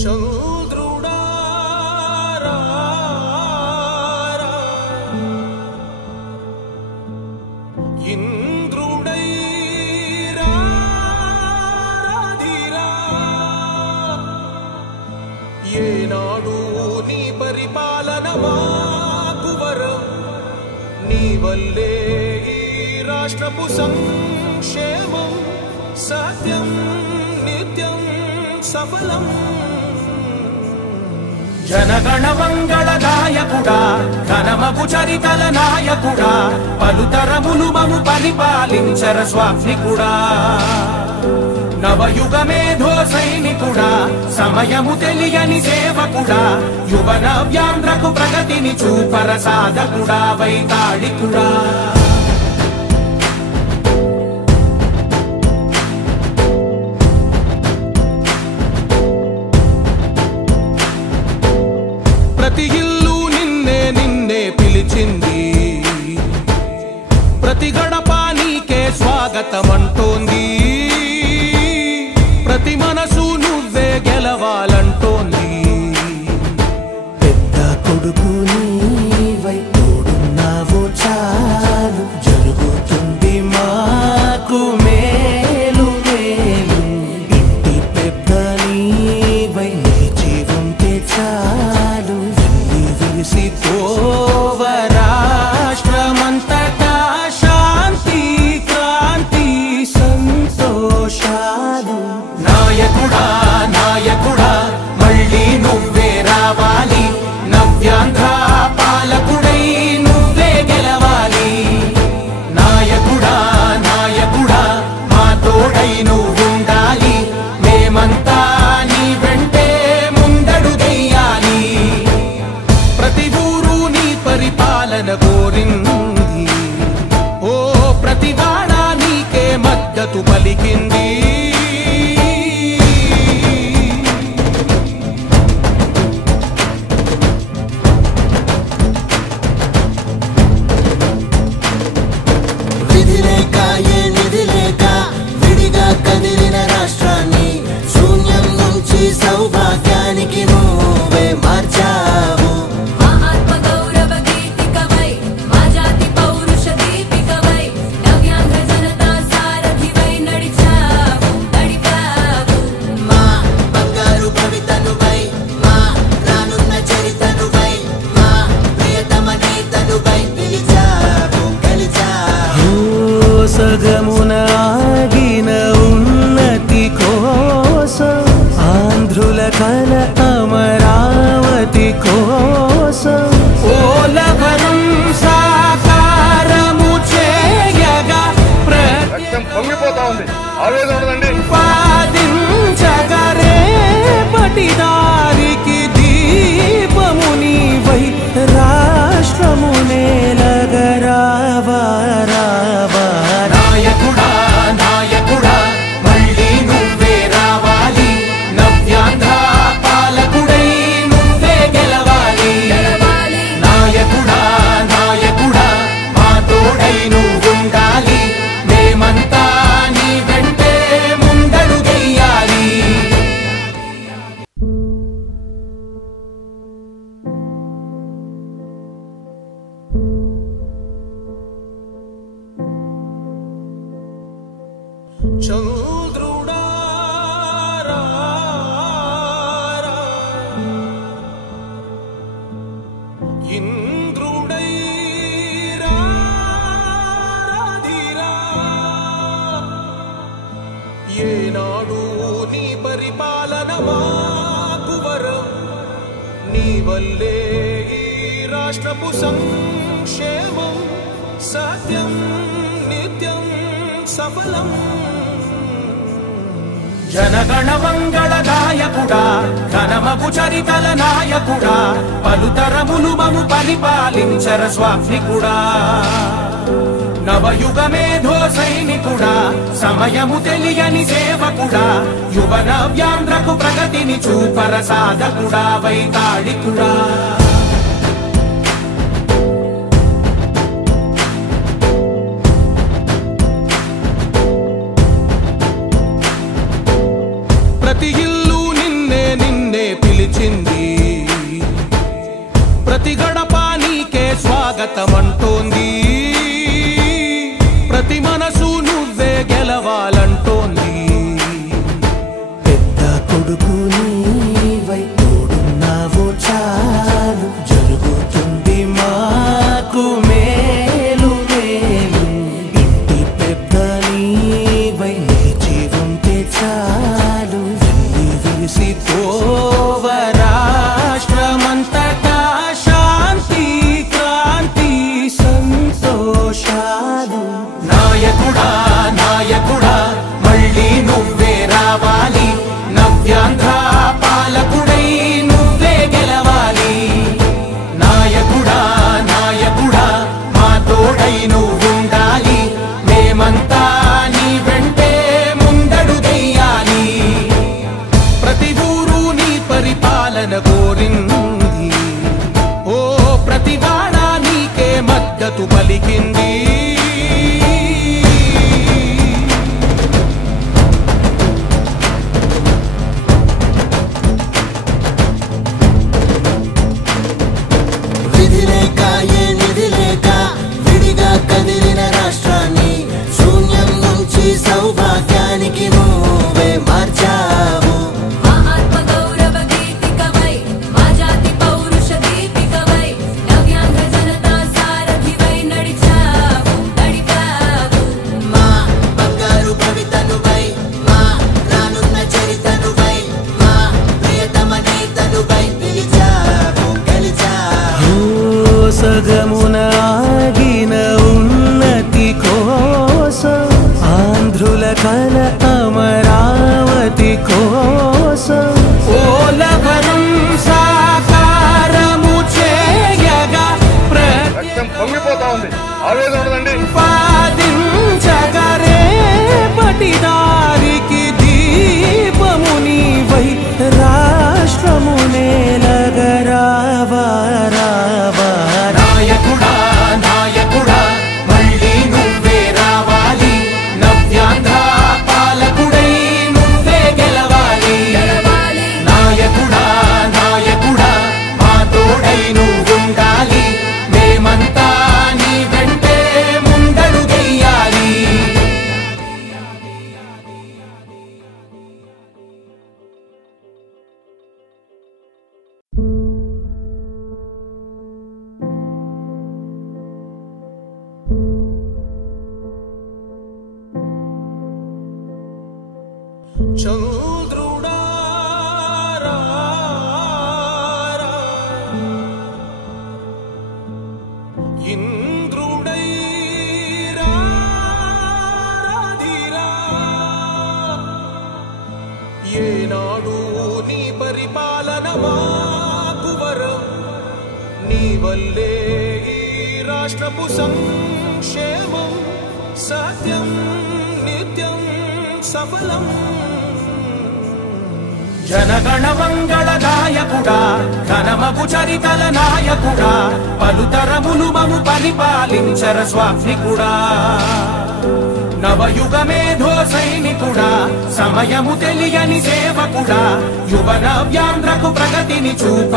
చంద్రుడా ఇంద్రుడై రాధిరా ఏనాడు నీ పరిపాలన మాకు వరం నీ వల్లే ఈ రాష్ట్రపు సంక్షేమం సత్యం నిత్యం సఫలం జనగణ మంగళ నాయకుడా ఘనమగు చరితల నాయకుడా పలుతరములు మము పరిపాలించర స్వామికుడా నవయుగ మేధో సైనికుడా సమయము తెలియని సేవకుడా యువన వ్యాంధ్రకు ప్రగతిని చూపర సాధకుడా వైతాళికుడా ప్రతి ఇల్లు నిన్నే నిన్నే పిలిచింది ప్రతి గడప నీకే స్వాగతమంటోంది ప్రతి మనసు నువ్వే గెలవాలంటోంది పెద్ద కొడుకు నీవై తోడున్నావు చాలు జరుగుతుంది మాకు మేలు మేలు ఇంటి పెద్ద నీవై నిలిచి ఉంటే చాలు విసిపోవ రాష్ట్రమంతటా శాంతి క్రాంతి సంతోషాలు నాయకుడా నాయకుడా మళ్ళీ నువ్వే రావాలి నవ్యాంధ్ర పాలకుడై నువ్వే గెలవాలి నాయకుడా నాయకుడా మా తోడై నువ్వుండాలి మేమంతా నీ వెంటే ముందడుగెయ్యాలి ప్రతి ఊరు నీ పరిపాలన కోరింది ఓ ప్రతి వాడ నీకే మద్దతు పలికింది విధి లేక ఏ నిధి లేక విడిగా కదిలిన రాష్ట్రాన్ని శూన్యం నుంచి సౌభాగ్యానికి నువ్వే మార్చావు మా బంగారు భవితనువై మా రానున్న చరితనువై మా ప్రియతమ నేతనువై పిలిచావు గెలిచావు సగమున ఆగిన ఉన్నతి కోసం ఆంధ్రుల కల అమరావతి కోసం ఓలవరం సాకారము చేయగా పొంగిపోతా ఉంది ఆవేదన ఉండదండి ప్రతిపాదించగరే పటిదారికి దీపము నీవై రాష్ట్రము నేలగరావా రావా నాయకుడా నాయకుడా మళ్ళీ నువ్వే రావాలి నవ్యాంధ్ర పాలకుడై నువ్వే గెలవాలి నాయకుడా నాయకుడా మా తోడై నువ్వుండాలి మేమంతా నీ వెంటే ముందడుగెయ్యాలి చంద్రుడా ఇంద్రుడై రాధిరా ఏనాడు నీ పరిపాలన మాకు వరం నీ వల్లే ఈ రాష్ట్రపు సంక్షేమం సత్యం నిత్యం సఫలం జనగణ మంగళ నాయకుడా ఘనమగు చరితల నాయకుడా పలుతరములు మము పరిపాలించర స్వామికుడా నవయుగ మేధో సైనికుడా సమయము తెలియని సేవకుడా యువన వ్యాంధ్రకు ప్రగతిని చూపర సాధకుడా వైతాళికుడా పిలిచింది. ప్రతి గడప నీకే స్వాగతమంటోంది, ప్రతి మనసు నువ్వే గెలవాలంటోంది. పెద్ద కొడుకు నీవై తోడున్నావో చాలు, జరుగుతుంది మాకు మేలు మేలు. ఇంటి పెద్ద నీవై నిలిచి ఉంటే చాలు, వెళ్ళి విరిసిపోవ రాష్ట్రమంతటా శాంతి క్రాంతి సంతోషాలు. నాయకుడా నాయకుడా మళ్ళీ నువ్వే రావాలి, నవ్యాంధ్ర పాలకుడై నువ్వే గెలవాలి. నాయకుడా నాయకుడా మా తోడై నువ్వుండాలి, మేమంతా నీ వెంటే ముందడుగెయ్యాలి. ప్రతి ఊరు నీ పరిపాలన కోరింది, ఓ ప్రతి వాడ నీకే మద్దతు పలికింది. విధి లేక ఏ నిధి లేక విడిగా కదిలిన రాష్ట్రాన్ని శూన్యం నుంచి సౌభాగ్యానికి నువ్వే మార్చావు. మా ఆత్మ గౌరవ గీతికవై, మా జాతి పౌరుష దీపికవై, నవ్యాంధ్ర జనతా సారథివై నడిచావు నడిపావు. మా బంగారు భవితనువై, మా రానున్న చరితనువై, మా ప్రియతమ నేతనువై పిలిచావు గెలిచావు. సగమున ఆగిన ఉన్నతి కోసం, ఆంధ్రుల కల అమరావతి కోసం, పోలవరం సాకారము చేయగా రక్తం పొంగిపోతా ఉంది, ఆవేదన ఉండదండి. ప్రతిపాదించగా రేపటి దారికి దీపము నీవై రాష్ట్రము నేలగరావా రావా. నాయకుడా నాయకుడా మళ్ళీ నువ్వే రావాలి, నవ్యాంధ్ర పాలకుడై నువ్వే గెలవాలి. నాయకుడా నాయకుడా మా తోడై నువ్వుండాలి, మేమంతా నీ వెంటే ముందడుగెయ్యాలి. చంద్రుడా రా రా, ఇంద్రుడై రాధిరా. ఏనాడు నీ పరిపాలన మాకు వరం, నీ వల్లే ఈ రాష్ట్రపు సంక్షేమం సత్యం నిత్యం సఫలం. జనగణ మంగళ గాయకుడా, ఘనమగు చరితల నాయకుడా, పలుతరములు మము పరిపాలించర స్వామికుడా. నవయుగ మేధో సైనికుడా, సమయము తెలియని సేవకుడా, యువ నవ్యాంధ్రకు ప్రగతిని చూప